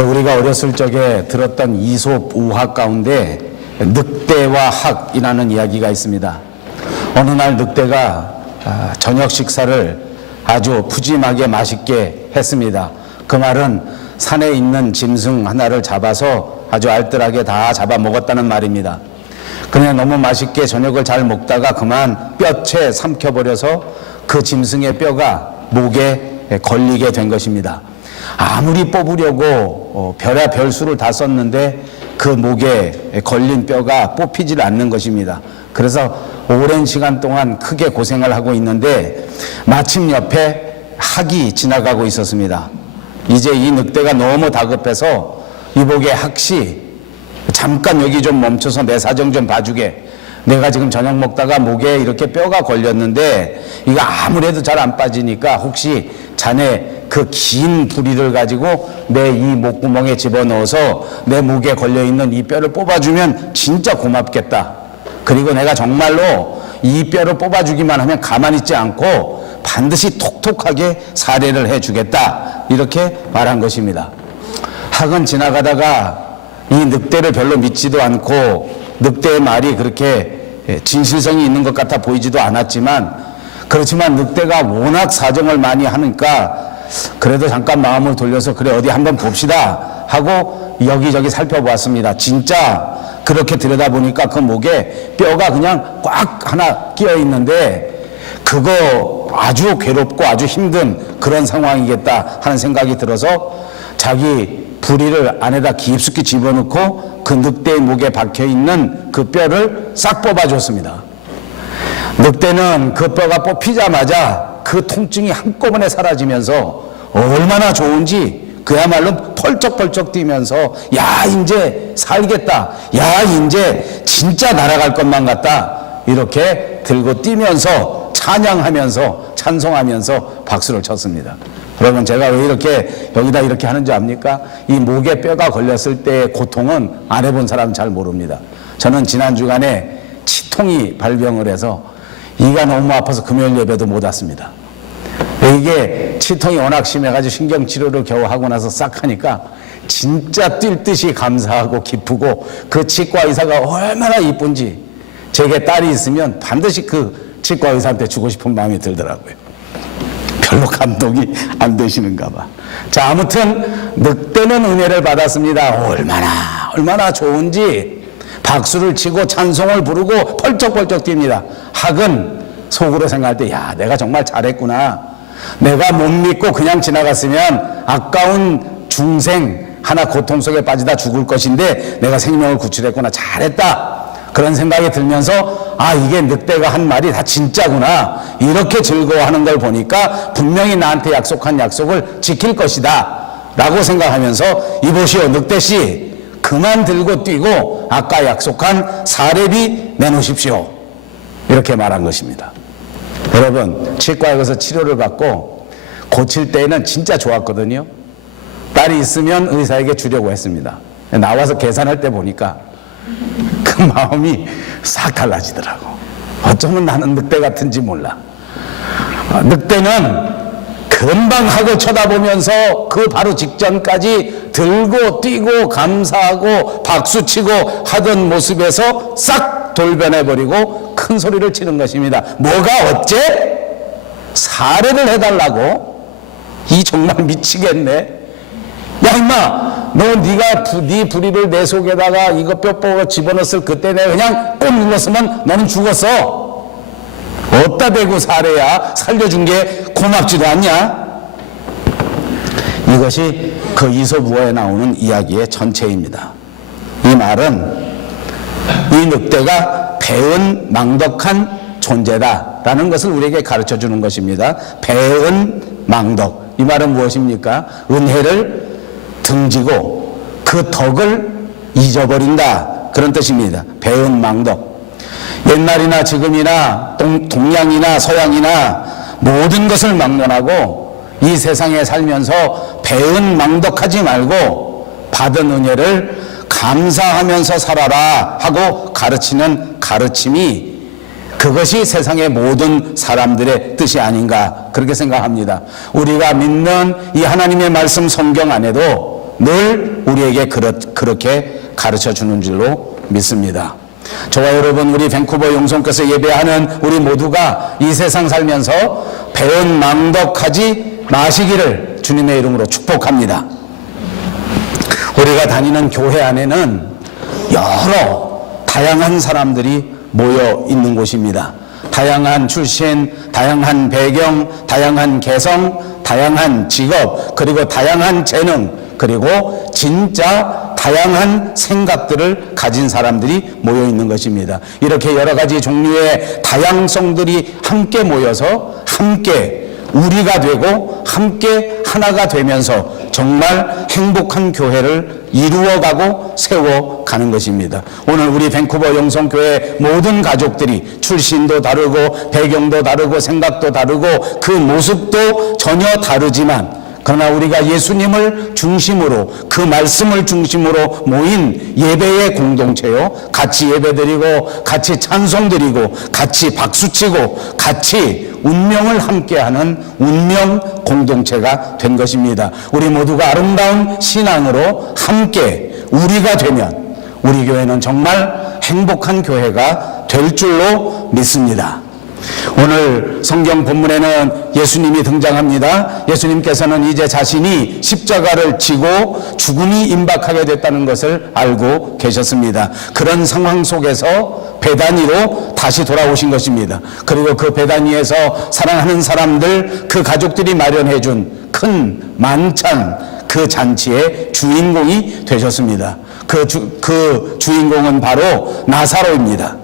우리가 어렸을 적에 들었던 이솝 우화 가운데 늑대와 학이라는 이야기가 있습니다. 어느 날 늑대가 저녁 식사를 아주 푸짐하게 맛있게 했습니다. 그 말은 산에 있는 짐승 하나를 잡아서 아주 알뜰하게 다 잡아 먹었다는 말입니다. 그냥 너무 맛있게 저녁을 잘 먹다가 그만 뼈채 삼켜버려서 그 짐승의 뼈가 목에 걸리게 된 것입니다. 아무리 뽑으려고 별의 별수를 다 썼는데 그 목에 걸린 뼈가 뽑히질 않는 것입니다. 그래서 오랜 시간 동안 크게 고생을 하고 있는데 마침 옆에 학이 지나가고 있었습니다. 이제 이 늑대가 너무 다급해서 이복의 학씨, 잠깐 여기 좀 멈춰서 내 사정 좀 봐주게. 내가 지금 저녁 먹다가 목에 이렇게 뼈가 걸렸는데 이거 아무래도 잘 안 빠지니까 혹시 자네 그 긴 부리를 가지고 내 이 목구멍에 집어넣어서 내 목에 걸려있는 이 뼈를 뽑아주면 진짜 고맙겠다. 그리고 내가 정말로 이 뼈를 뽑아주기만 하면 가만히 있지 않고 반드시 톡톡하게 사례를 해주겠다. 이렇게 말한 것입니다. 학은 지나가다가 이 늑대를 별로 믿지도 않고 늑대의 말이 그렇게 진실성이 있는 것 같아 보이지도 않았지만, 그렇지만 늑대가 워낙 사정을 많이 하니까 그래도 잠깐 마음을 돌려서 그래 어디 한번 봅시다 하고 여기저기 살펴보았습니다. 진짜 그렇게 들여다보니까 그 목에 뼈가 그냥 꽉 하나 끼어 있는데 그거 아주 괴롭고 아주 힘든 그런 상황이겠다 하는 생각이 들어서 자기 부리를 안에다 깊숙이 집어넣고 그 늑대의 목에 박혀있는 그 뼈를 싹 뽑아줬습니다. 늑대는 그 뼈가 뽑히자마자 그 통증이 한꺼번에 사라지면서 얼마나 좋은지 그야말로 펄쩍펄쩍 뛰면서 야 이제 살겠다, 야 이제 진짜 날아갈 것만 같다, 이렇게 들고 뛰면서 찬양하면서 찬송하면서 박수를 쳤습니다. 여러분, 제가 왜 이렇게 여기다 이렇게 하는지 압니까? 이 목에 뼈가 걸렸을 때의 고통은 안 해본 사람 잘 모릅니다. 저는 지난 주간에 치통이 발병을 해서 이가 너무 아파서 금요일 예배도 못 왔습니다. 이게 치통이 워낙 심해가지고 신경치료를 겨우 하고 나서 싹 하니까 진짜 뛸 듯이 감사하고 기쁘고, 그 치과 의사가 얼마나 이쁜지 제게 딸이 있으면 반드시 그 치과 의사한테 주고 싶은 마음이 들더라고요. 별로 감동이 안 되시는가 봐. 자, 아무튼 늑대는 은혜를 받았습니다. 얼마나 좋은지 박수를 치고 찬송을 부르고 펄쩍펄쩍 뜁니다. 학은 속으로 생각할 때 야 내가 정말 잘했구나. 내가 못 믿고 그냥 지나갔으면 아까운 중생 하나 고통 속에 빠지다 죽을 것인데 내가 생명을 구출했구나, 잘했다, 그런 생각이 들면서 아 이게 늑대가 한 말이 다 진짜구나, 이렇게 즐거워하는 걸 보니까 분명히 나한테 약속한 약속을 지킬 것이다 라고 생각하면서 이보시오 늑대씨, 그만 들고 뛰고 아까 약속한 사례비 내놓으십시오, 이렇게 말한 것입니다. 여러분, 치과에 가서 치료를 받고 고칠 때에는 진짜 좋았거든요. 딸이 있으면 의사에게 주려고 했습니다. 나와서 계산할 때 보니까 그 마음이 싹 달라지더라고. 어쩌면 나는 늑대 같은지 몰라. 늑대는 금방 학을 쳐다보면서 그 바로 직전까지 들고 뛰고 감사하고 박수치고 하던 모습에서 싹 돌변해버리고 큰 소리를 치는 것입니다. 뭐가 어째? 사례를 해달라고? 이 정말 미치겠네. 야 임마, 너 네가 네 부리를 내 속에다가 이거 뼈 뽑아 집어넣었을 그때 내가 그냥 꼭 눌렀으면 너는 죽었어. 어디다 대고 사례야? 살려준 게 고맙지도 않냐? 이것이 그 이솝우화에 나오는 이야기의 전체입니다. 이 말은 이 늑대가 배은 망덕한 존재다라는 것을 우리에게 가르쳐주는 것입니다. 배은 망덕, 이 말은 무엇입니까? 은혜를 등지고 그 덕을 잊어버린다, 그런 뜻입니다. 배은 망덕. 옛날이나 지금이나 동양이나 서양이나 모든 것을 막론하고 이 세상에 살면서 배은 망덕하지 말고 받은 은혜를 감사하면서 살아라 하고 가르치는 가르침이, 그것이 세상의 모든 사람들의 뜻이 아닌가, 그렇게 생각합니다. 우리가 믿는 이 하나님의 말씀 성경 안에도 늘 우리에게 그렇게 가르쳐 주는 줄로 믿습니다. 저와 여러분, 우리 밴쿠버 영성교회에서 예배하는 우리 모두가 이 세상 살면서 배은 망덕하지 마시기를 주님의 이름으로 축복합니다. 우리가 다니는 교회 안에는 여러 다양한 사람들이 모여 있는 곳입니다. 다양한 출신, 다양한 배경, 다양한 개성, 다양한 직업, 그리고 다양한 재능, 그리고 진짜 다양한 생각들을 가진 사람들이 모여 있는 것입니다. 이렇게 여러 가지 종류의 다양성들이 함께 모여서 함께 우리가 되고 함께 하나가 되면서 정말 행복한 교회를 이루어가고 세워가는 것입니다. 오늘 우리 밴쿠버 영성교회 모든 가족들이 출신도 다르고 배경도 다르고 생각도 다르고 그 모습도 전혀 다르지만, 그러나 우리가 예수님을 중심으로, 그 말씀을 중심으로 모인 예배의 공동체요, 같이 예배드리고 같이 찬송드리고 같이 박수치고 같이 운명을 함께하는 운명 공동체가 된 것입니다. 우리 모두가 아름다운 신앙으로 함께 우리가 되면 우리 교회는 정말 행복한 교회가 될 줄로 믿습니다. 오늘 성경 본문에는 예수님이 등장합니다. 예수님께서는 이제 자신이 십자가를 지고 죽음이 임박하게 됐다는 것을 알고 계셨습니다. 그런 상황 속에서 베다니로 다시 돌아오신 것입니다. 그리고 그 베다니에서 사랑하는 사람들, 그 가족들이 마련해 준 큰 만찬, 그 잔치의 주인공이 되셨습니다. 그 주인공은 바로 나사로입니다.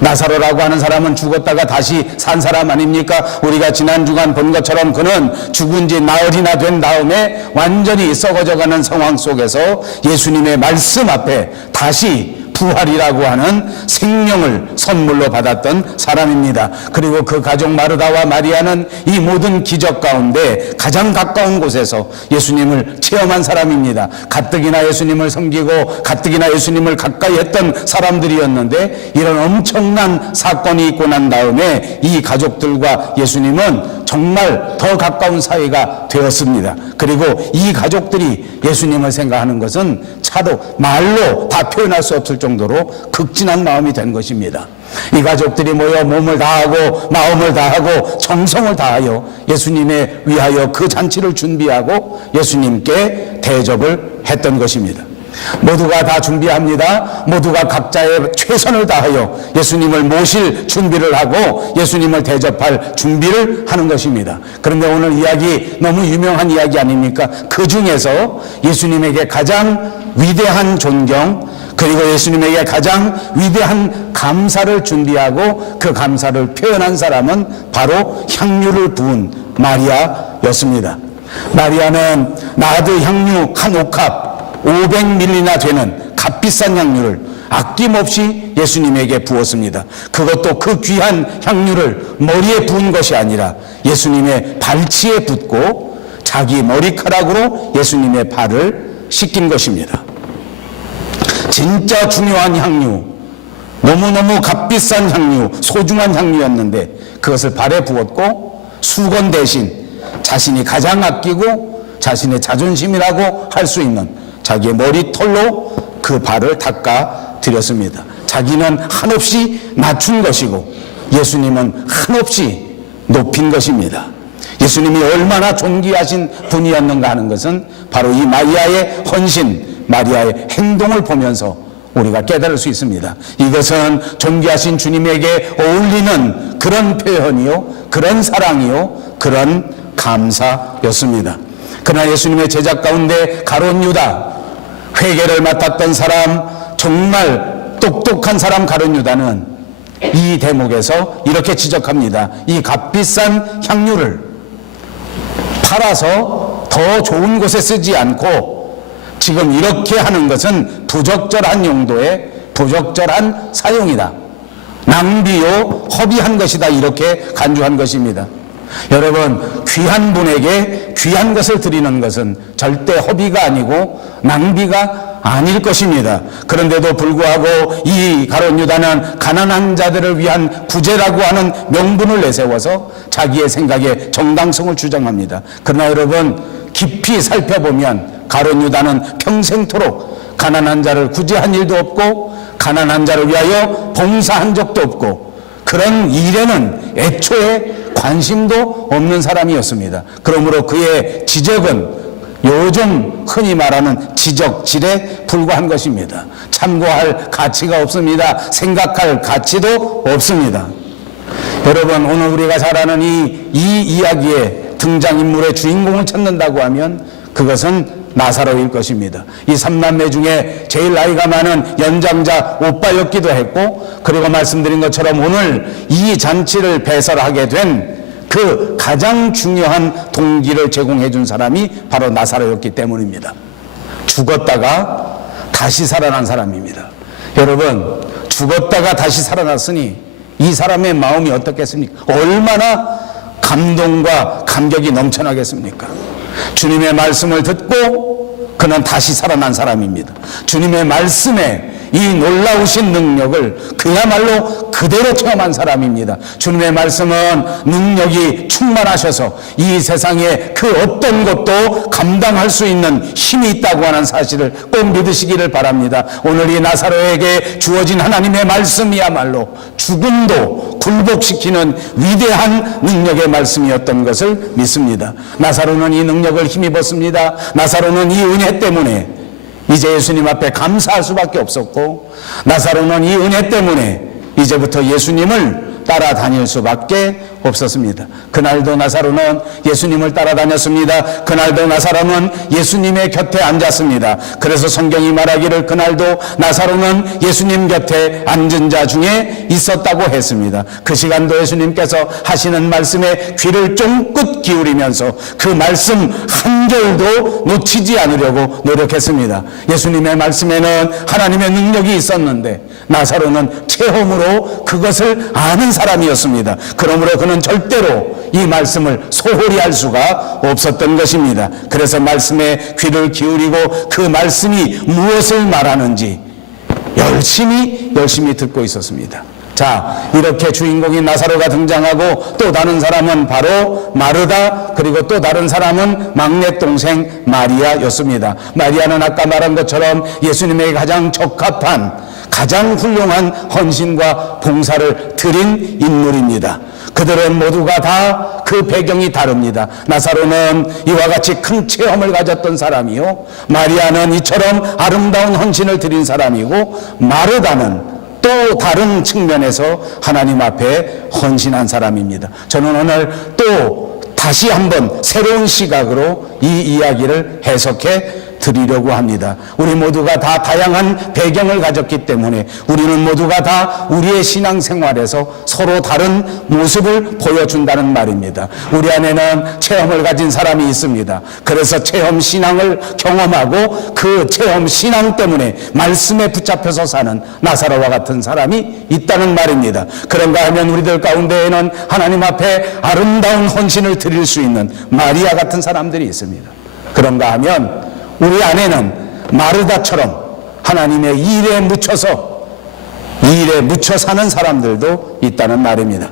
나사로라고 하는 사람은 죽었다가 다시 산 사람 아닙니까? 우리가 지난 주간 본 것처럼 그는 죽은 지 나흘이나 된 다음에 완전히 썩어져가는 상황 속에서 예수님의 말씀 앞에 다시 부활이라고 하는 생명을 선물로 받았던 사람입니다. 그리고 그 가족 마르다와 마리아는 이 모든 기적 가운데 가장 가까운 곳에서 예수님을 체험한 사람입니다. 가뜩이나 예수님을 섬기고 가뜩이나 예수님을 가까이 했던 사람들이었는데, 이런 엄청난 사건이 있고 난 다음에 이 가족들과 예수님은 정말 더 가까운 사이가 되었습니다. 그리고 이 가족들이 예수님을 생각하는 것은 차로 말로 다 표현할 수 없을 정도로 극진한 마음이 된 것입니다. 이 가족들이 모여 몸을 다하고 마음을 다하고 정성을 다하여 예수님에 위하여 그 잔치를 준비하고 예수님께 대접을 했던 것입니다. 모두가 다 준비합니다. 모두가 각자의 최선을 다하여 예수님을 모실 준비를 하고 예수님을 대접할 준비를 하는 것입니다. 그런데 오늘 이야기 너무 유명한 이야기 아닙니까? 그 중에서 예수님에게 가장 위대한 존경, 그리고 예수님에게 가장 위대한 감사를 준비하고 그 감사를 표현한 사람은 바로 향유를 부은 마리아였습니다. 마리아는 나드 향유 한 옥합 500밀리나 되는 값비싼 향유를 아낌없이 예수님에게 부었습니다. 그것도 그 귀한 향유를 머리에 부은 것이 아니라 예수님의 발치에 붓고 자기 머리카락으로 예수님의 발을 씻긴 것입니다. 진짜 중요한 향유, 너무너무 값비싼 향유, 소중한 향유였는데 그것을 발에 부었고 수건 대신 자신이 가장 아끼고 자신의 자존심이라고 할 수 있는 자기의 머리털로 그 발을 닦아 드렸습니다. 자기는 한없이 낮춘 것이고 예수님은 한없이 높인 것입니다. 예수님이 얼마나 존귀하신 분이었는가 하는 것은 바로 이 마리아의 헌신, 마리아의 행동을 보면서 우리가 깨달을 수 있습니다. 이것은 존귀하신 주님에게 어울리는 그런 표현이요, 그런 사랑이요, 그런 감사였습니다. 그러나 예수님의 제자 가운데 가룟 유다, 회개를 맡았던 사람, 정말 똑똑한 사람 가룟 유다는 이 대목에서 이렇게 지적합니다. 이 값비싼 향유를 팔아서 더 좋은 곳에 쓰지 않고 지금 이렇게 하는 것은 부적절한 용도의 부적절한 사용이다. 낭비요, 허비한 것이다. 이렇게 간주한 것입니다. 여러분, 귀한 분에게 귀한 것을 드리는 것은 절대 허비가 아니고 낭비가 아닐 것입니다. 그런데도 불구하고 이 가룟 유다는 가난한 자들을 위한 구제라고 하는 명분을 내세워서 자기의 생각에 정당성을 주장합니다. 그러나 여러분, 깊이 살펴보면 가룟 유다는 평생토록 가난한 자를 구제한 일도 없고 가난한 자를 위하여 봉사한 적도 없고 그런 일에는 애초에 관심도 없는 사람이었습니다. 그러므로 그의 지적은 요즘 흔히 말하는 지적질에 불과한 것입니다. 참고할 가치가 없습니다. 생각할 가치도 없습니다. 여러분, 오늘 우리가 잘 아는 이 이야기의 등장인물의 주인공을 찾는다고 하면 그것은 나사로일 것입니다. 이 삼남매 중에 제일 나이가 많은 연장자 오빠였기도 했고, 그리고 말씀드린 것처럼 오늘 이 잔치를 배설하게 된 그 가장 중요한 동기를 제공해 준 사람이 바로 나사로였기 때문입니다. 죽었다가 다시 살아난 사람입니다. 여러분, 죽었다가 다시 살아났으니 이 사람의 마음이 어떻겠습니까? 얼마나 감동과 감격이 넘쳐나겠습니까? 주님의 말씀을 듣고 그는 다시 살아난 사람입니다. 주님의 말씀에 이 놀라우신 능력을 그야말로 그대로 체험한 사람입니다. 주님의 말씀은 능력이 충만하셔서 이 세상에 그 어떤 것도 감당할 수 있는 힘이 있다고 하는 사실을 꼭 믿으시기를 바랍니다. 오늘 이 나사로에게 주어진 하나님의 말씀이야말로 죽음도 굴복시키는 위대한 능력의 말씀이었던 것을 믿습니다. 나사로는 이 능력을 힘입었습니다. 나사로는 이 은혜 때문에 이제 예수님 앞에 감사할 수밖에 없었고, 나사로는 이 은혜 때문에 이제부터 예수님을 따라다닐 수밖에 없었습니다. 그날도 나사로는 예수님을 따라다녔습니다. 그날도 나사로는 예수님의 곁에 앉았습니다. 그래서 성경이 말하기를 그날도 나사로는 예수님 곁에 앉은 자 중에 있었다고 했습니다. 그 시간도 예수님께서 하시는 말씀에 귀를 쫑긋 기울이면서 그 말씀 한 절도 놓치지 않으려고 노력했습니다. 예수님의 말씀에는 하나님의 능력이 있었는데 나사로는 체험으로 그것을 아는 사람이었습니다. 그러므로 그는 절대로 이 말씀을 소홀히 할 수가 없었던 것입니다. 그래서 말씀에 귀를 기울이고 그 말씀이 무엇을 말하는지 열심히 듣고 있었습니다. 자, 이렇게 주인공인 나사로가 등장하고 또 다른 사람은 바로 마르다, 그리고 또 다른 사람은 막내 동생 마리아였습니다. 마리아는 아까 말한 것처럼 예수님에게 가장 적합한 가장 훌륭한 헌신과 봉사를 드린 인물입니다. 그들은 모두가 다 그 배경이 다릅니다. 나사로는 이와 같이 큰 체험을 가졌던 사람이요, 마리아는 이처럼 아름다운 헌신을 드린 사람이고, 마르다는 또 다른 측면에서 하나님 앞에 헌신한 사람입니다. 저는 오늘 또 다시 한번 새로운 시각으로 이 이야기를 해석해 드리려고 합니다. 우리 모두가 다 다양한 배경을 가졌기 때문에 우리는 모두가 다 우리의 신앙생활에서 서로 다른 모습을 보여준다는 말입니다. 우리 안에는 체험을 가진 사람이 있습니다. 그래서 체험 신앙을 경험하고 그 체험 신앙 때문에 말씀에 붙잡혀서 사는 나사로와 같은 사람이 있다는 말입니다. 그런가 하면 우리들 가운데에는 하나님 앞에 아름다운 헌신을 드릴 수 있는 마리아 같은 사람들이 있습니다. 그런가 하면 우리 안에는 마르다처럼 하나님의 일에 묻혀 사는 사람들도 있다는 말입니다.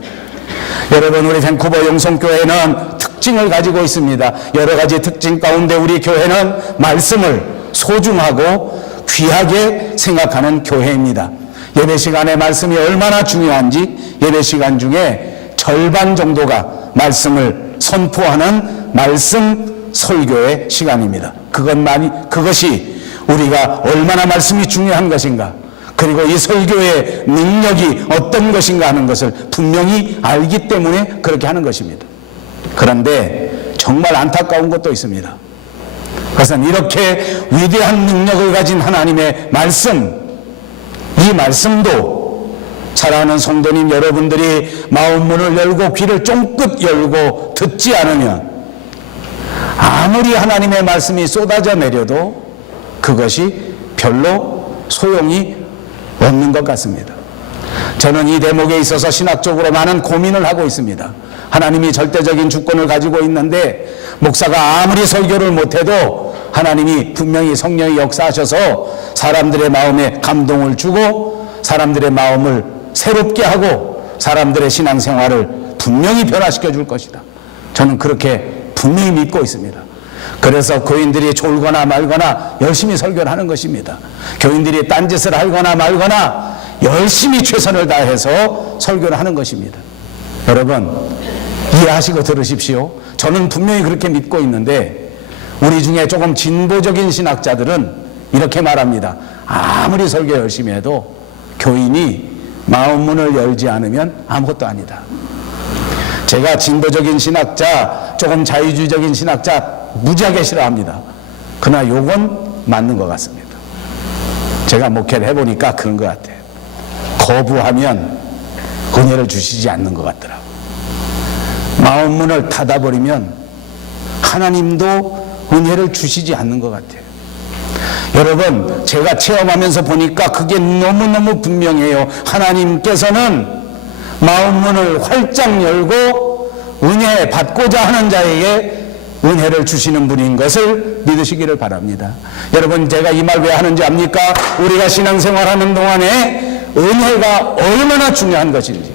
여러분, 우리 밴쿠버 영성교회는 특징을 가지고 있습니다. 여러 가지 특징 가운데 우리 교회는 말씀을 소중하고 귀하게 생각하는 교회입니다. 예배 시간에 말씀이 얼마나 중요한지 예배 시간 중에 절반 정도가 말씀을 선포하는 말씀 설교의 시간입니다. 그것이 우리가 얼마나 말씀이 중요한 것인가, 그리고 이 설교의 능력이 어떤 것인가 하는 것을 분명히 알기 때문에 그렇게 하는 것입니다. 그런데 정말 안타까운 것도 있습니다. 그것은 이렇게 위대한 능력을 가진 하나님의 말씀, 이 말씀도 사랑하는 성도님 여러분들이 마음문을 열고 귀를 쫑긋 열고 듣지 않으면 아무리 하나님의 말씀이 쏟아져 내려도 그것이 별로 소용이 없는 것 같습니다. 저는 이 대목에 있어서 신학적으로 많은 고민을 하고 있습니다. 하나님이 절대적인 주권을 가지고 있는데 목사가 아무리 설교를 못해도 하나님이 분명히 성령이 역사하셔서 사람들의 마음에 감동을 주고 사람들의 마음을 새롭게 하고 사람들의 신앙생활을 분명히 변화시켜 줄 것이다. 저는 그렇게 분명히 믿고 있습니다. 그래서 교인들이 졸거나 말거나 열심히 설교를 하는 것입니다. 교인들이 딴짓을 하거나 말거나 열심히 최선을 다해서 설교를 하는 것입니다. 여러분, 이해하시고 들으십시오. 저는 분명히 그렇게 믿고 있는데 우리 중에 조금 진보적인 신학자들은 이렇게 말합니다. 아무리 설교 열심히 해도 교인이 마음 문을 열지 않으면 아무것도 아니다. 제가 진보적인 신학자, 조금 자유주의적인 신학자 무지하게 싫어합니다. 그러나 요건 맞는 것 같습니다. 제가 목회를 해보니까 그런 것 같아요. 거부하면 은혜를 주시지 않는 것 같더라고요. 마음 문을 닫아버리면 하나님도 은혜를 주시지 않는 것 같아요. 여러분, 제가 체험하면서 보니까 그게 너무너무 분명해요. 하나님께서는 마음 문을 활짝 열고 은혜 받고자 하는 자에게 은혜를 주시는 분인 것을 믿으시기를 바랍니다. 여러분, 제가 이 말 왜 하는지 압니까? 우리가 신앙생활하는 동안에 은혜가 얼마나 중요한 것인지,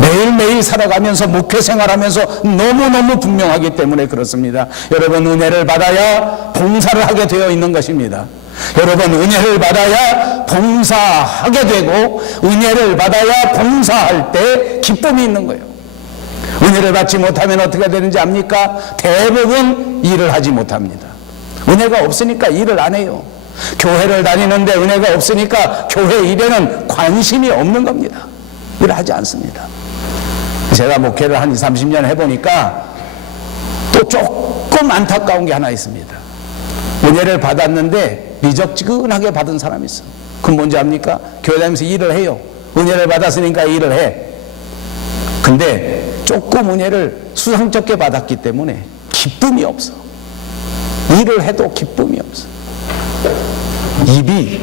매일매일 살아가면서 목회 생활하면서 너무너무 분명하기 때문에 그렇습니다. 여러분, 은혜를 받아야 봉사를 하게 되어 있는 것입니다. 여러분, 은혜를 받아야 봉사하게 되고 은혜를 받아야 봉사할 때 기쁨이 있는 거예요. 은혜를 받지 못하면 어떻게 되는지 압니까? 대부분 일을 하지 못합니다. 은혜가 없으니까 일을 안 해요. 교회를 다니는데 은혜가 없으니까 교회 일에는 관심이 없는 겁니다. 일을 하지 않습니다. 제가 목회를 한 20, 30년 해보니까 또 조금 안타까운 게 하나 있습니다. 은혜를 받았는데 미적지근하게 받은 사람이 있어요. 그건 뭔지 압니까? 교회 다니면서 일을 해요. 은혜를 받았으니까 일을 해. 근데 조금 은혜를 수상쩍게 받았기 때문에 기쁨이 없어. 일을 해도 기쁨이 없어. 입이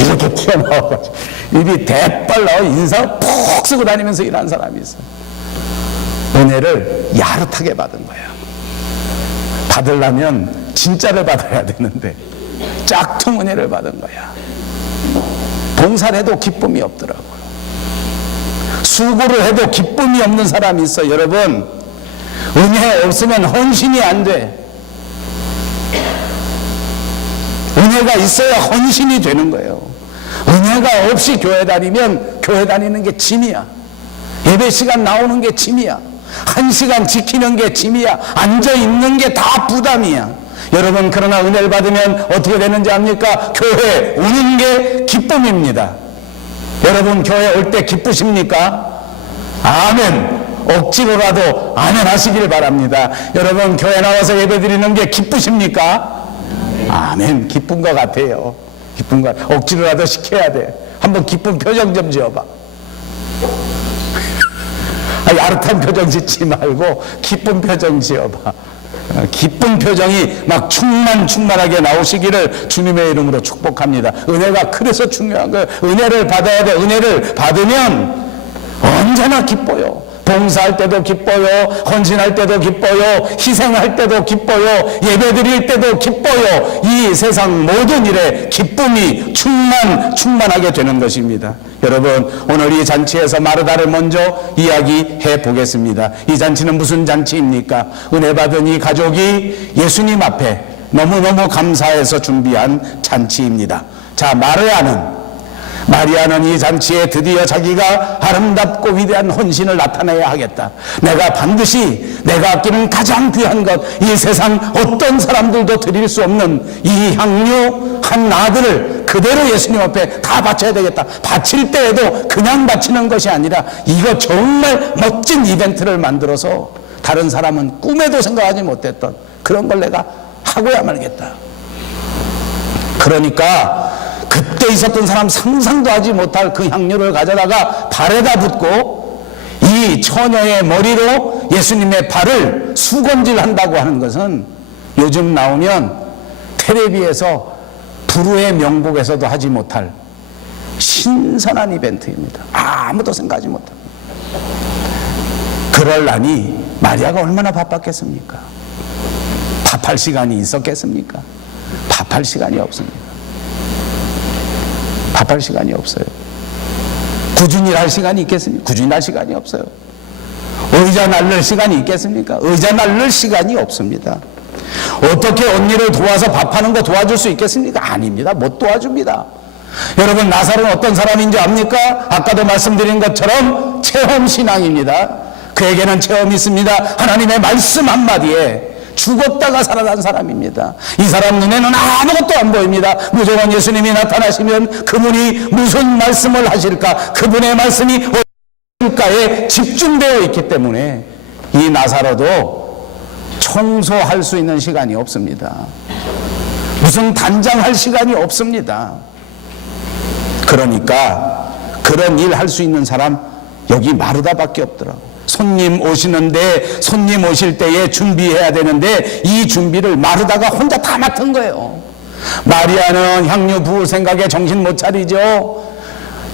이렇게 튀어나와가지고 입이 대빨 나와 인상을 푹 쓰고 다니면서 일하는 사람이 있어. 은혜를 야릇하게 받은 거야. 받으려면 진짜를 받아야 되는데 짝퉁 은혜를 받은 거야. 봉사를 해도 기쁨이 없더라고요. 수고를 해도 기쁨이 없는 사람이 있어. 여러분, 은혜 없으면 헌신이 안 돼. 은혜가 있어야 헌신이 되는 거예요. 은혜가 없이 교회 다니면 교회 다니는 게 짐이야. 예배 시간 나오는 게 짐이야. 1시간 지키는 게 짐이야. 앉아있는 게 다 부담이야. 여러분, 그러나 은혜를 받으면 어떻게 되는지 압니까? 교회 오는 게 기쁨입니다. 여러분, 교회 올 때 기쁘십니까? 아멘. 억지로라도 아멘 하시길 바랍니다. 여러분, 교회 나와서 예배 드리는 게 기쁘십니까? 아멘. 기쁜 것 같아요. 기쁜 것. 억지로라도 시켜야 돼. 한번 기쁜 표정 좀 지어봐. 야릇한 표정 짓지 말고 기쁜 표정 지어봐. 기쁜 표정이 막 충만하게 나오시기를 주님의 이름으로 축복합니다. 은혜가 그래서 중요한 거예요. 은혜를 받아야 돼. 은혜를 받으면 언제나 기뻐요. 봉사할 때도 기뻐요. 헌신할 때도 기뻐요. 희생할 때도 기뻐요. 예배 드릴 때도 기뻐요. 이 세상 모든 일에 기쁨이 충만하게 되는 것입니다. 여러분, 오늘 이 잔치에서 마르다를 먼저 이야기해 보겠습니다. 이 잔치는 무슨 잔치입니까? 은혜 받은 이 가족이 예수님 앞에 너무너무 감사해서 준비한 잔치입니다. 자, 마리아는 이 잔치에 드디어 자기가 아름답고 위대한 헌신을 나타내야 하겠다. 내가 반드시 내가 아끼는 가장 귀한 것, 이 세상 어떤 사람들도 드릴 수 없는 이 향료 한 아들을 그대로 예수님 앞에 다 바쳐야 되겠다. 바칠 때에도 그냥 바치는 것이 아니라 이거 정말 멋진 이벤트를 만들어서 다른 사람은 꿈에도 생각하지 못했던 그런 걸 내가 하고야 말겠다. 그러니까 그때 있었던 사람 상상도 하지 못할 그 향료를 가져다가 발에다 붓고 이 처녀의 머리로 예수님의 발을 수건질한다고 하는 것은 요즘 나오면 텔레비에서 불후의 명곡에서도 하지 못할 신선한 이벤트입니다. 아무도 생각하지 못합니다. 그럴라니 마리아가 얼마나 바빴겠습니까? 밥할 시간이 있었겠습니까? 밥할 시간이 없습니다. 밥할 시간이 없어요. 꾸준히 할 시간이 있겠습니까? 꾸준히 할 시간이 없어요. 의자 날릴 시간이 있겠습니까? 의자 날릴 시간이 없습니다. 어떻게 언니를 도와서 밥하는 거 도와줄 수 있겠습니까? 아닙니다. 못 도와줍니다. 여러분, 나사로는 어떤 사람인지 압니까? 아까도 말씀드린 것처럼 체험신앙입니다. 그에게는 체험이 있습니다. 하나님의 말씀 한마디에 죽었다가 살아난 사람입니다. 이 사람 눈에는 아무것도 안 보입니다. 무조건 예수님이 나타나시면 그분이 무슨 말씀을 하실까, 그분의 말씀이 어떨까에 집중되어 있기 때문에 이 나사로도 청소할 수 있는 시간이 없습니다. 무슨 단장할 시간이 없습니다. 그러니까 그런 일 할 수 있는 사람 여기 마르다밖에 없더라고. 손님 오시는데, 손님 오실 때에 준비해야 되는데 이 준비를 마르다가 혼자 다 맡은 거예요. 마리아는 향유 부을 생각에 정신 못 차리죠.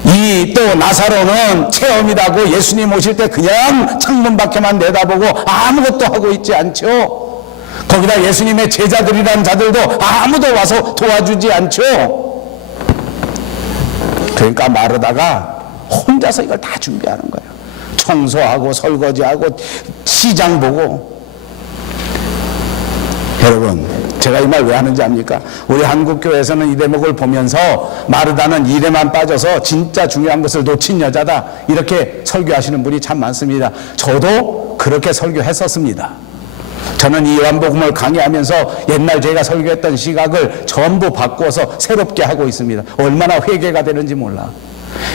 이 또 나사로는 체험이라고 예수님 오실 때 그냥 창문 밖에만 내다보고 아무것도 하고 있지 않죠. 거기다 예수님의 제자들이란 자들도 아무도 와서 도와주지 않죠. 그러니까 마르다가 혼자서 이걸 다 준비하는 거예요. 청소하고 설거지하고 시장 보고. 여러분, 제가 이 말 왜 하는지 압니까? 우리 한국교회에서는 이 대목을 보면서 마르다는 일에만 빠져서 진짜 중요한 것을 놓친 여자다, 이렇게 설교하시는 분이 참 많습니다. 저도 그렇게 설교했었습니다. 저는 이 요한복음을 강의하면서 옛날 제가 설교했던 시각을 전부 바꾸어서 새롭게 하고 있습니다. 얼마나 회개가 되는지 몰라.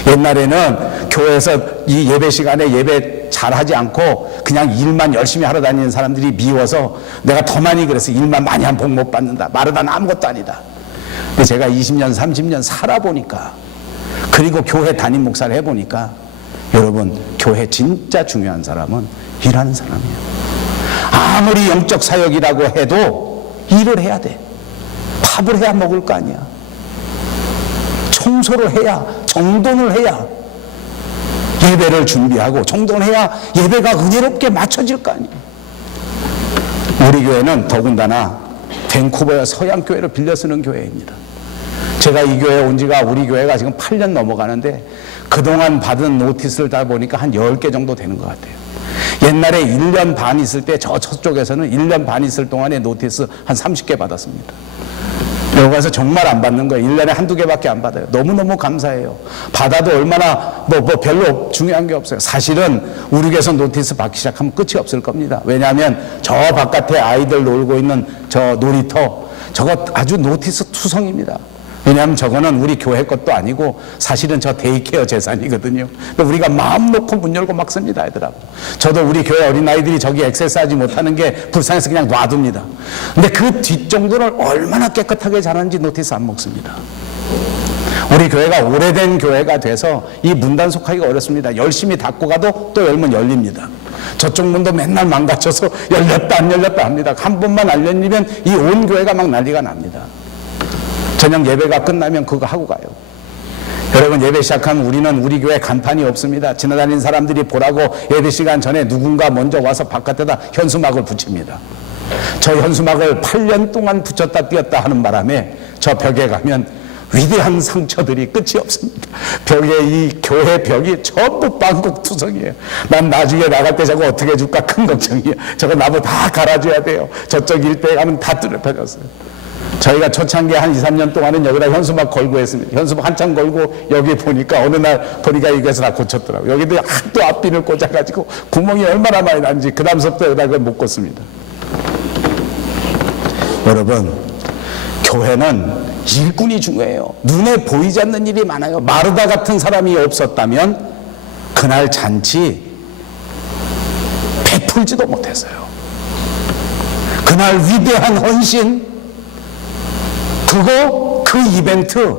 옛날에는 교회에서 이 예배 시간에 예배 잘하지 않고 그냥 일만 열심히 하러 다니는 사람들이 미워서 내가 더 많이 그래서 일만 많이 하면 복 못 받는다, 마르다는 아무것도 아니다. 근데 제가 20년 30년 살아보니까, 그리고 교회 담임 목사를 해보니까, 여러분, 교회 진짜 중요한 사람은 일하는 사람이에요. 아무리 영적 사역이라고 해도 일을 해야 돼. 밥을 해야 먹을 거 아니야. 청소를 해야, 정돈을 해야 예배를 준비하고 정돈을 해야 예배가 은혜롭게 맞춰질 거 아니에요. 우리 교회는 더군다나 밴쿠버의 서양교회를 빌려 쓰는 교회입니다. 제가 이 교회에 온 지가, 우리 교회가 지금 8년 넘어가는데 그동안 받은 노티스를 다 보니까 한 10개 정도 되는 것 같아요. 옛날에 1년 반 있을 때 저쪽에서는 1년 반 있을 동안에 노티스 한 30개 받았습니다. 여기 가서 정말 안 받는 거예요. 1년에 한두 개밖에 안 받아요. 너무너무 감사해요. 받아도 얼마나 별로 중요한 게 없어요. 사실은 우리 교회에서 노티스 받기 시작하면 끝이 없을 겁니다. 왜냐하면 저 바깥에 아이들 놀고 있는 저 놀이터, 저거 아주 노티스 투성입니다. 왜냐하면 저거는 우리 교회 것도 아니고 사실은 저 데이케어 재산이거든요. 우리가 마음 놓고 문 열고 막 씁니다, 애들하고. 저도 우리 교회 어린아이들이 저기 액세스하지 못하는 게 불쌍해서 그냥 놔둡니다. 근데 그 뒷정도를 얼마나 깨끗하게 잘하는지 노티스 안 먹습니다. 우리 교회가 오래된 교회가 돼서 이 문 단속하기가 어렵습니다. 열심히 닫고 가도 또 열면 열립니다. 저쪽 문도 맨날 망가져서 열렸다 안 열렸다 합니다. 한 번만 안 열리면 이 온 교회가 막 난리가 납니다. 저녁 예배가 끝나면 그거 하고 가요. 여러분, 예배 시작하면 우리는 우리 교회 간판이 없습니다. 지나다니는 사람들이 보라고 예배 시간 전에 누군가 먼저 와서 바깥에다 현수막을 붙입니다. 저 현수막을 8년 동안 붙였다 띄었다 하는 바람에 저 벽에 가면 위대한 상처들이 끝이 없습니다. 벽에, 이 교회 벽이 전부 빵국투성이에요. 난 나중에 나갈 때 저거 어떻게 해줄까 큰 걱정이에요. 저거 나무 다 갈아줘야 돼요. 저쪽 일대에 가면 다 뚫어펴졌어요. 저희가 초창기 한 2, 3년 동안은 여기다 현수막 걸고 했습니다. 현수막 한참 걸고 여기 보니까 어느 날 보니까 여기서 다 고쳤더라고요. 여기도 또 앞비를 꽂아가지고 구멍이 얼마나 많이 난지 그 다음부터 여기다 그걸 못 꽂습니다. 여러분, 교회는 일꾼이 중요해요. 눈에 보이지 않는 일이 많아요. 마르다 같은 사람이 없었다면 그날 잔치 베풀지도 못했어요. 그날 위대한 헌신, 그 이벤트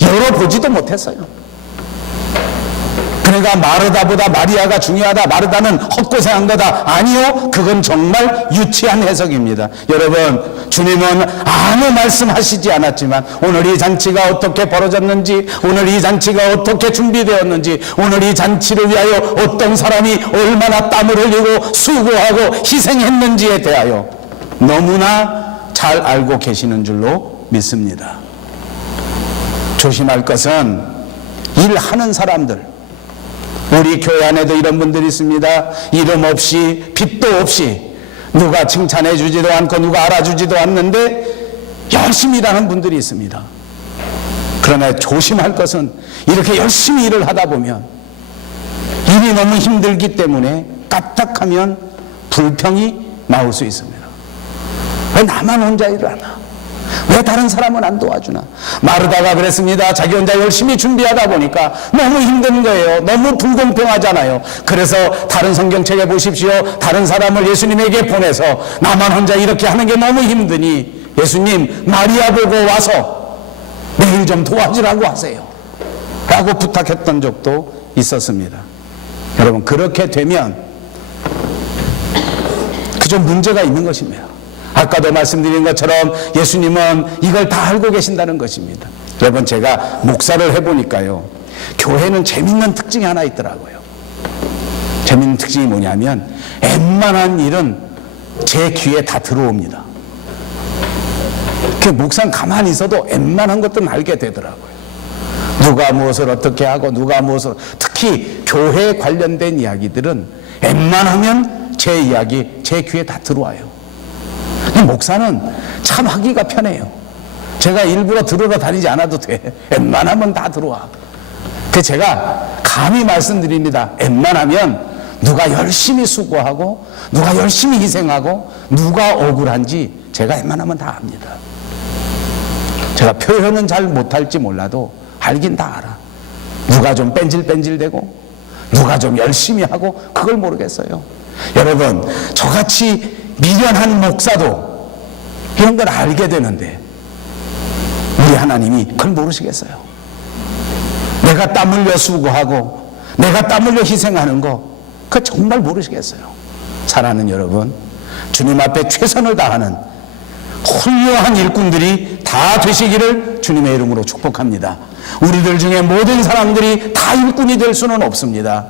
열어보지도 못했어요. 그러니까 마르다보다 마리아가 중요하다, 마르다는 헛고생한 거다. 아니요, 그건 정말 유치한 해석입니다. 여러분, 주님은 아무 말씀하시지 않았지만 오늘 이 잔치가 어떻게 벌어졌는지, 오늘 이 잔치가 어떻게 준비되었는지, 오늘 이 잔치를 위하여 어떤 사람이 얼마나 땀을 흘리고 수고하고 희생했는지에 대하여 너무나 잘 알고 계시는 줄로 믿습니다. 조심할 것은 일하는 사람들, 우리 교회 안에도 이런 분들이 있습니다. 이름 없이 빚도 없이 누가 칭찬해 주지도 않고 누가 알아주지도 않는데 열심히 일하는 분들이 있습니다. 그러나 조심할 것은 이렇게 열심히 일을 하다 보면 일이 너무 힘들기 때문에 까딱하면 불평이 나올 수 있습니다. 왜 나만 혼자 일을 하나? 왜 다른 사람은 안 도와주나? 마르다가 그랬습니다. 자기 혼자 열심히 준비하다 보니까 너무 힘든 거예요. 너무 불공평하잖아요. 그래서 다른 성경책에 보십시오. 다른 사람을 예수님에게 보내서 나만 혼자 이렇게 하는 게 너무 힘드니 예수님 마리아 보고 와서 내일 좀 도와주라고 하세요 라고 부탁했던 적도 있었습니다. 여러분, 그렇게 되면 그좀 문제가 있는 것입니다. 아까도 말씀드린 것처럼 예수님은 이걸 다 알고 계신다는 것입니다. 여러분, 제가 목사를 해보니까요, 교회는 재밌는 특징이 하나 있더라고요. 재밌는 특징이 뭐냐면 웬만한 일은 제 귀에 다 들어옵니다. 그 목사는 가만히 있어도 웬만한 것들은 알게 되더라고요. 누가 무엇을 어떻게 하고 누가 무엇을, 특히 교회에 관련된 이야기들은 웬만하면 제 이야기 제 귀에 다 들어와요. 목사는 참 하기가 편해요. 제가 일부러 들으러 다니지 않아도 돼. 웬만하면 다 들어와. 그 제가 감히 말씀드립니다. 웬만하면 누가 열심히 수고하고 누가 열심히 희생하고 누가 억울한지 제가 웬만하면 다 압니다. 제가 표현은 잘 못할지 몰라도 알긴 다 알아. 누가 좀 뺀질뺀질대고 누가 좀 열심히 하고 그걸 모르겠어요. 여러분, 저같이 미련한 목사도 이런 걸 알게 되는데 우리 하나님이 그걸 모르시겠어요? 내가 땀 흘려 수고하고 내가 땀 흘려 희생하는 거 그거 정말 모르시겠어요? 사랑하는 여러분, 주님 앞에 최선을 다하는 훌륭한 일꾼들이 다 되시기를 주님의 이름으로 축복합니다. 우리들 중에 모든 사람들이 다 일꾼이 될 수는 없습니다.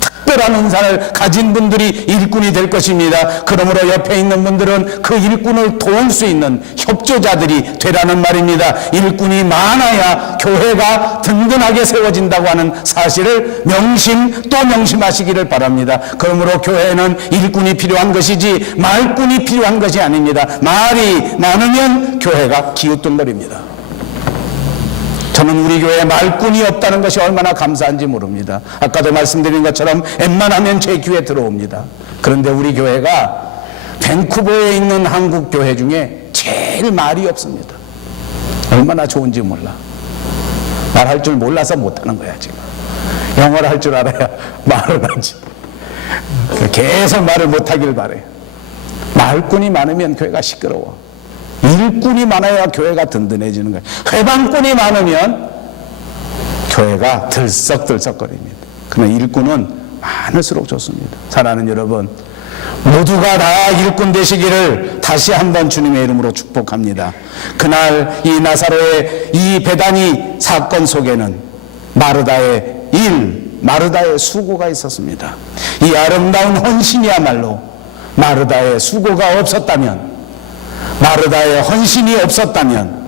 특별한 은사를 가진 분들이 일꾼이 될 것입니다. 그러므로 옆에 있는 분들은 그 일꾼을 도울 수 있는 협조자들이 되라는 말입니다. 일꾼이 많아야 교회가 든든하게 세워진다고 하는 사실을 또 명심하시기를 바랍니다. 그러므로 교회는 일꾼이 필요한 것이지 말꾼이 필요한 것이 아닙니다. 말이 많으면 교회가 기웃뚱거립니다. 저는 우리 교회에 말꾼이 없다는 것이 얼마나 감사한지 모릅니다. 아까도 말씀드린 것처럼 웬만하면 제 귀에 들어옵니다. 그런데 우리 교회가 밴쿠버에 있는 한국 교회 중에 제일 말이 없습니다. 얼마나 좋은지 몰라. 말할 줄 몰라서 못하는 거야 지금. 영어를 할 줄 알아야 말을 하지. 계속 말을 못하길 바래. 말꾼이 많으면 교회가 시끄러워. 일꾼이 많아야 교회가 든든해지는 거예요. 회방꾼이 많으면 교회가 들썩들썩거립니다. 그러나 일꾼은 많을수록 좋습니다. 사랑하는 여러분, 모두가 다 일꾼 되시기를 다시 한번 주님의 이름으로 축복합니다. 그날 이 나사로의 이 베다니 사건 속에는 마르다의 마르다의 수고가 있었습니다. 이 아름다운 헌신이야말로 마르다의 수고가 없었다면, 마르다의 헌신이 없었다면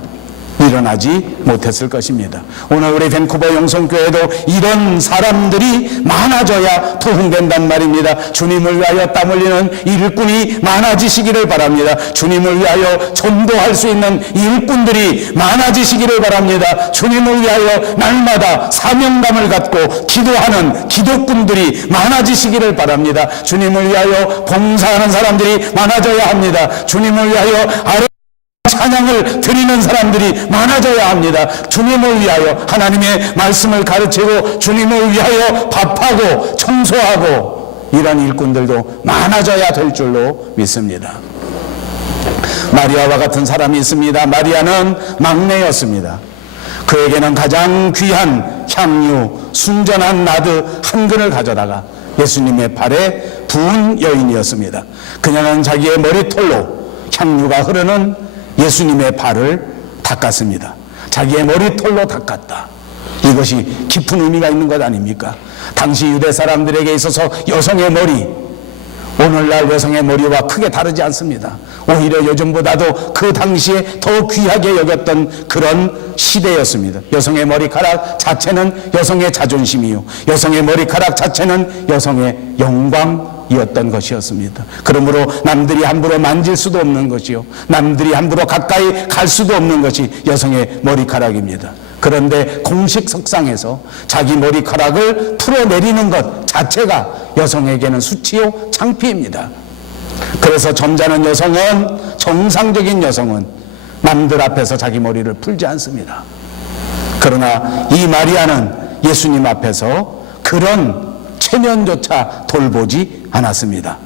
일어나지 못했을 것입니다. 오늘 우리 밴쿠버 영성교회도 이런 사람들이 많아져야 부흥된단 말입니다. 주님을 위하여 땀 흘리는 일꾼이 많아지시기를 바랍니다. 주님을 위하여 전도할 수 있는 일꾼들이 많아지시기를 바랍니다. 주님을 위하여 날마다 사명감을 갖고 기도하는 기도꾼들이 많아지시기를 바랍니다. 주님을 위하여 봉사하는 사람들이 많아져야 합니다. 주님을 위하여 찬양을 드리는 사람들이 많아져야 합니다. 주님을 위하여 하나님의 말씀을 가르치고 주님을 위하여 밥하고 청소하고 이런 일꾼들도 많아져야 될 줄로 믿습니다. 마리아와 같은 사람이 있습니다. 마리아는 막내였습니다. 그에게는 가장 귀한 향유, 순전한 나드 한 근을 가져다가 예수님의 발에 부은 여인이었습니다. 그녀는 자기의 머리털로 향유가 흐르는 예수님의 발을 닦았습니다. 자기의 머리털로 닦았다. 이것이 깊은 의미가 있는 것 아닙니까? 당시 유대 사람들에게 있어서 여성의 머리, 오늘날 여성의 머리와 크게 다르지 않습니다. 오히려 요즘보다도 그 당시에 더 귀하게 여겼던 그런 시대였습니다. 여성의 머리카락 자체는 여성의 자존심이요, 여성의 머리카락 자체는 여성의 영광이었던 것이었습니다. 그러므로 남들이 함부로 만질 수도 없는 것이요, 남들이 함부로 가까이 갈 수도 없는 것이 여성의 머리카락입니다. 그런데 공식 석상에서 자기 머리카락을 풀어내리는 것 자체가 여성에게는 수치요 창피입니다. 그래서 점잖은 여성은, 정상적인 여성은 남들 앞에서 자기 머리를 풀지 않습니다. 그러나 이 마리아는 예수님 앞에서 그런 체면조차 돌보지 않았습니다.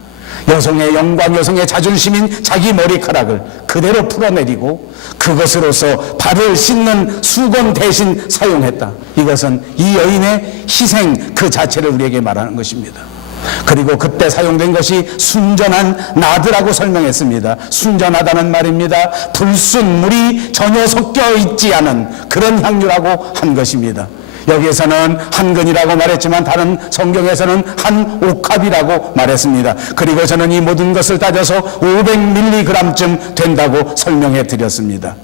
여성의 영광, 여성의 자존심인 자기 머리카락을 그대로 풀어내리고 그것으로서 발을 씻는 수건 대신 사용했다. 이것은 이 여인의 희생 그 자체를 우리에게 말하는 것입니다. 그리고 그때 사용된 것이 순전한 나드라고 설명했습니다. 순전하다는 말입니다. 불순물이 전혀 섞여 있지 않은 그런 향유라고 한 것입니다. 여기에서는 한근이라고 말했지만 다른 성경에서는 한 옥합이라고 말했습니다. 그리고 저는 이 모든 것을 따져서 500mg쯤 된다고 설명해 드렸습니다.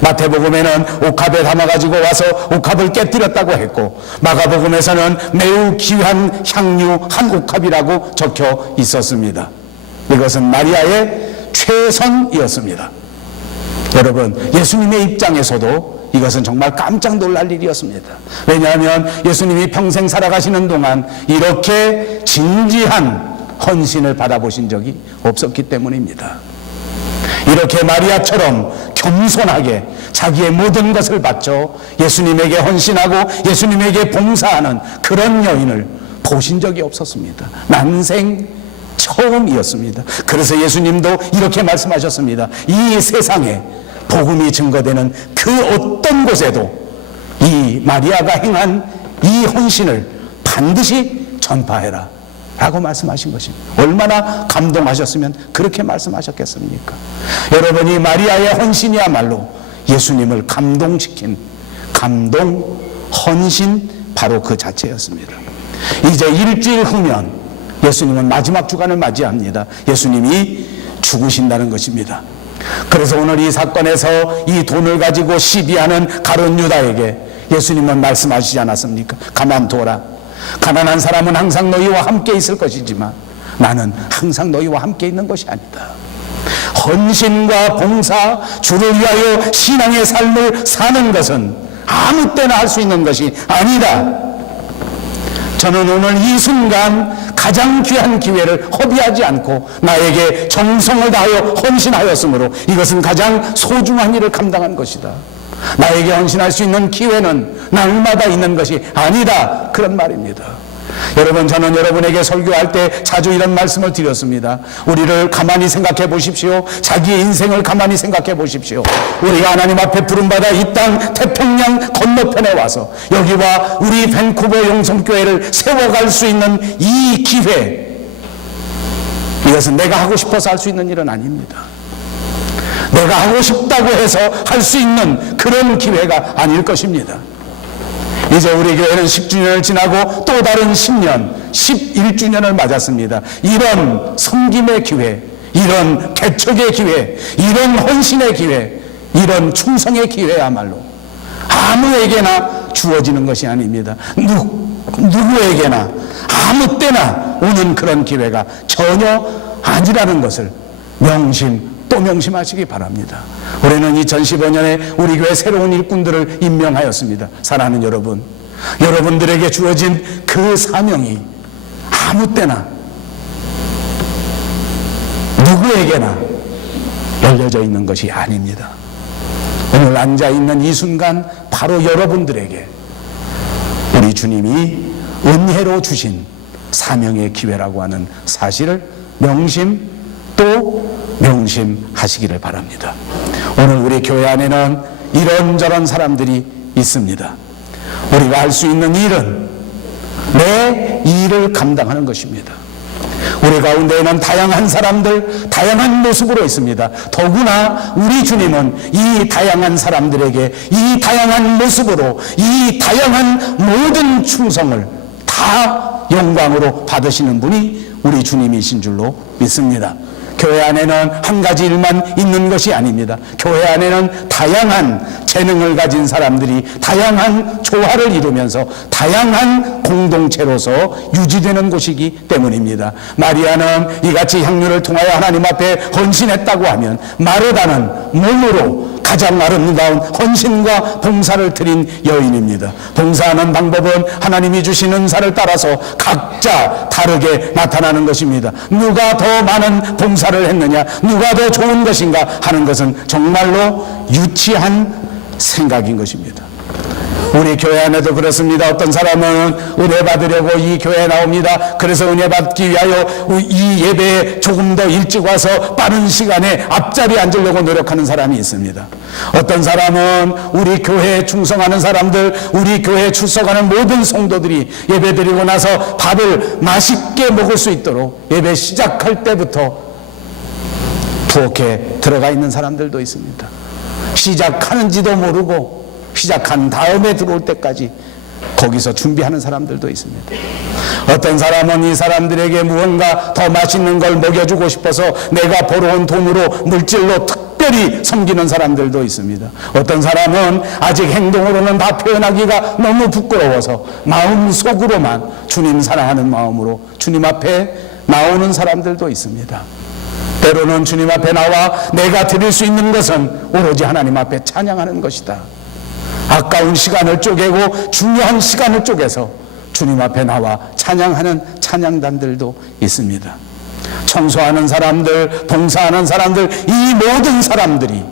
마태복음에는 옥합에 담아가지고 와서 옥합을 깨뜨렸다고 했고, 마가복음에서는 매우 귀한 향유 한 옥합이라고 적혀 있었습니다. 이것은 마리아의 최선이었습니다. 여러분, 예수님의 입장에서도 이것은 정말 깜짝 놀랄 일이었습니다. 왜냐하면 예수님이 평생 살아가시는 동안 이렇게 진지한 헌신을 받아보신 적이 없었기 때문입니다. 이렇게 마리아처럼 겸손하게 자기의 모든 것을 바쳐 예수님에게 헌신하고 예수님에게 봉사하는 그런 여인을 보신 적이 없었습니다. 난생 처음이었습니다. 그래서 예수님도 이렇게 말씀하셨습니다. 이 세상에 복음이 증거되는 그 어떤 곳에도 이 마리아가 행한 이 헌신을 반드시 전파해라 라고 말씀하신 것입니다. 얼마나 감동하셨으면 그렇게 말씀하셨겠습니까? 여러분, 이 마리아의 헌신이야말로 예수님을 감동시킨 감동, 헌신 바로 그 자체였습니다. 이제 일주일 후면 예수님은 마지막 주간을 맞이합니다. 예수님이 죽으신다는 것입니다. 그래서 오늘 이 사건에서 이 돈을 가지고 시비하는 가룟 유다에게 예수님은 말씀하시지 않았습니까? 가만둬라. 가난한 사람은 항상 너희와 함께 있을 것이지만 나는 항상 너희와 함께 있는 것이 아니다. 헌신과 봉사, 주를 위하여 신앙의 삶을 사는 것은 아무 때나 할 수 있는 것이 아니다. 저는 오늘 이 순간 가장 귀한 기회를 허비하지 않고 나에게 정성을 다하여 헌신하였으므로 이것은 가장 소중한 일을 감당한 것이다. 나에게 헌신할 수 있는 기회는 날마다 있는 것이 아니다. 그런 말입니다. 여러분, 저는 여러분에게 설교할 때 자주 이런 말씀을 드렸습니다. 우리를 가만히 생각해 보십시오. 자기의 인생을 가만히 생각해 보십시오. 우리가 하나님 앞에 부름받아 이 땅 태평양 건너편에 와서 여기와 우리 밴쿠버 영성교회를 세워갈 수 있는 이 기회, 이것은 내가 하고 싶어서 할 수 있는 일은 아닙니다. 내가 하고 싶다고 해서 할 수 있는 그런 기회가 아닐 것입니다. 이제 우리 교회는 10주년을 지나고 또 다른 10년, 11주년을 맞았습니다. 이런 섬김의 기회, 이런 개척의 기회, 이런 헌신의 기회, 이런 충성의 기회야말로 아무에게나 주어지는 것이 아닙니다. 누구에게나 아무 때나 오는 그런 기회가 전혀 아니라는 것을 또 명심하시기 바랍니다. 올해는 2015년에 우리 교회 새로운 일꾼들을 임명하였습니다. 사랑하는 여러분, 여러분들에게 주어진 그 사명이 아무 때나 누구에게나 열려져 있는 것이 아닙니다. 오늘 앉아있는 이 순간 바로 여러분들에게 우리 주님이 은혜로 주신 사명의 기회라고 하는 사실을 명심하시기를 바랍니다. 오늘 우리 교회 안에는 이런저런 사람들이 있습니다. 우리가 할 수 있는 일은 내 일을 감당하는 것입니다. 우리 가운데에는 다양한 사람들, 다양한 모습으로 있습니다. 더구나 우리 주님은 이 다양한 사람들에게 이 다양한 모습으로 이 다양한 모든 충성을 다 영광으로 받으시는 분이 우리 주님이신 줄로 믿습니다. 교회 안에는 한 가지 일만 있는 것이 아닙니다. 교회 안에는 다양한 재능을 가진 사람들이 다양한 조화를 이루면서 다양한 공동체로서 유지되는 곳이기 때문입니다. 마리아는 이같이 향유를 통하여 하나님 앞에 헌신했다고 하면 마르다는 몸으로 가장 아름다운 헌신과 봉사를 드린 여인입니다. 봉사하는 방법은 하나님이 주신 은사를 따라서 각자 다르게 나타나는 것입니다. 누가 더 많은 봉사를 했느냐, 누가 더 좋은 것인가 하는 것은 정말로 유치한 생각인 것입니다. 우리 교회 안에도 그렇습니다. 어떤 사람은 은혜 받으려고 이 교회에 나옵니다. 그래서 은혜 받기 위하여 이 예배에 조금 더 일찍 와서 빠른 시간에 앞자리에 앉으려고 노력하는 사람이 있습니다. 어떤 사람은 우리 교회에 충성하는 사람들, 우리 교회에 출석하는 모든 성도들이 예배 드리고 나서 밥을 맛있게 먹을 수 있도록 예배 시작할 때부터 부엌에 들어가 있는 사람들도 있습니다. 시작하는지도 모르고 시작한 다음에 들어올 때까지 거기서 준비하는 사람들도 있습니다. 어떤 사람은 이 사람들에게 무언가 더 맛있는 걸 먹여주고 싶어서 내가 벌어온 돈으로 물질로 특별히 섬기는 사람들도 있습니다. 어떤 사람은 아직 행동으로는 다 표현하기가 너무 부끄러워서 마음속으로만 주님 사랑하는 마음으로 주님 앞에 나오는 사람들도 있습니다. 때로는 주님 앞에 나와 내가 드릴 수 있는 것은 오로지 하나님 앞에 찬양하는 것이다. 아까운 시간을 쪼개고 중요한 시간을 쪼개서 주님 앞에 나와 찬양하는 찬양단들도 있습니다. 청소하는 사람들, 봉사하는 사람들, 이 모든 사람들이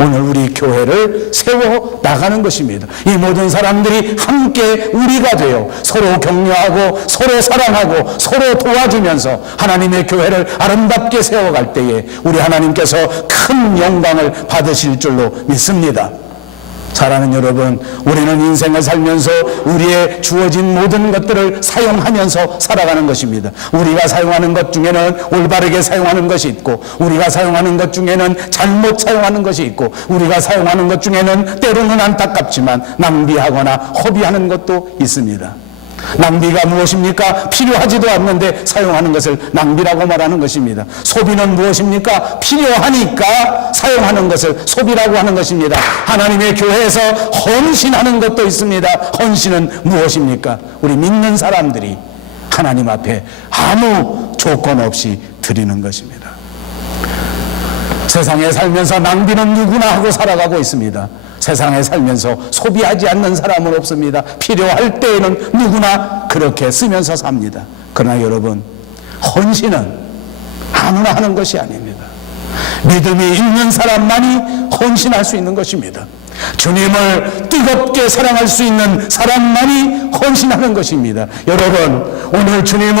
오늘 우리 교회를 세워 나가는 것입니다. 이 모든 사람들이 함께 우리가 되어 서로 격려하고 서로 사랑하고 서로 도와주면서 하나님의 교회를 아름답게 세워갈 때에 우리 하나님께서 큰 영광을 받으실 줄로 믿습니다. 사랑하는 여러분, 우리는 인생을 살면서 우리의 주어진 모든 것들을 사용하면서 살아가는 것입니다. 우리가 사용하는 것 중에는 올바르게 사용하는 것이 있고, 우리가 사용하는 것 중에는 잘못 사용하는 것이 있고, 우리가 사용하는 것 중에는 때로는 안타깝지만 낭비하거나 허비하는 것도 있습니다. 낭비가 무엇입니까? 필요하지도 않는데 사용하는 것을 낭비라고 말하는 것입니다. 소비는 무엇입니까? 필요하니까 사용하는 것을 소비라고 하는 것입니다. 하나님의 교회에서 헌신하는 것도 있습니다. 헌신은 무엇입니까? 우리 믿는 사람들이 하나님 앞에 아무 조건 없이 드리는 것입니다. 세상에 살면서 낭비는 누구나 하고 살아가고 있습니다. 세상에 살면서 소비하지 않는 사람은 없습니다. 필요할 때에는 누구나 그렇게 쓰면서 삽니다. 그러나 여러분, 헌신은 아무나 하는 것이 아닙니다. 믿음이 있는 사람만이 헌신할 수 있는 것입니다. 주님을 뜨겁게 사랑할 수 있는 사람만이 헌신하는 것입니다. 여러분, 오늘 주님은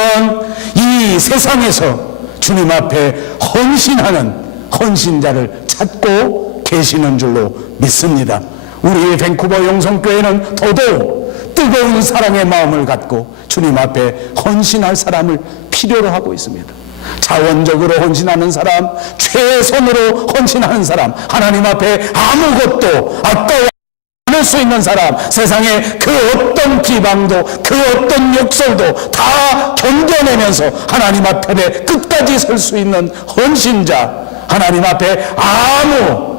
이 세상에서 주님 앞에 헌신하는 헌신자를 찾고 계시는 줄로 믿습니다. 우리 밴쿠버 영성교회는 더더욱 뜨거운 사랑의 마음을 갖고 주님 앞에 헌신할 사람을 필요로 하고 있습니다. 자원적으로 헌신하는 사람, 최선으로 헌신하는 사람, 하나님 앞에 아무것도 아까워 않을 수 있는 사람, 세상의 그 어떤 비방도 그 어떤 욕설도 다 견뎌내면서 하나님 앞에 끝까지 설 수 있는 헌신자, 하나님 앞에 아무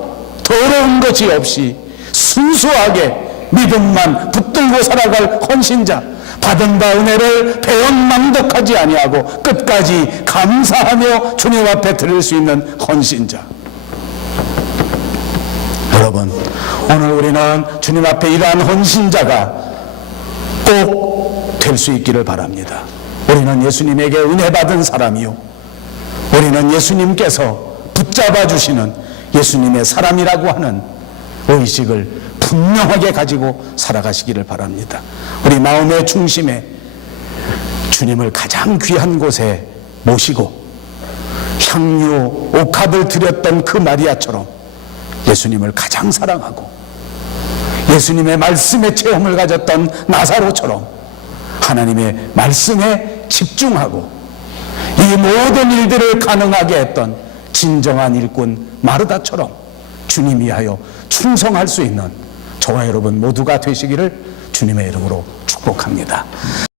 더러운 것이 없이 순수하게 믿음만 붙들고 살아갈 헌신자, 받은 바 은혜를 배은망덕하지 아니하고 끝까지 감사하며 주님 앞에 드릴 수 있는 헌신자. 여러분, 오늘 우리는 주님 앞에 이러한 헌신자가 꼭 될 수 있기를 바랍니다. 우리는 예수님에게 은혜 받은 사람이요, 우리는 예수님께서 붙잡아 주시는 예수님의 사람이라고 하는 의식을 분명하게 가지고 살아가시기를 바랍니다. 우리 마음의 중심에 주님을 가장 귀한 곳에 모시고 향유 옥합을 드렸던 그 마리아처럼 예수님을 가장 사랑하고 예수님의 말씀의 체험을 가졌던 나사로처럼 하나님의 말씀에 집중하고 이 모든 일들을 가능하게 했던 진정한 일꾼 마르다처럼 주님 위하여 충성할 수 있는 저와 여러분 모두가 되시기를 주님의 이름으로 축복합니다.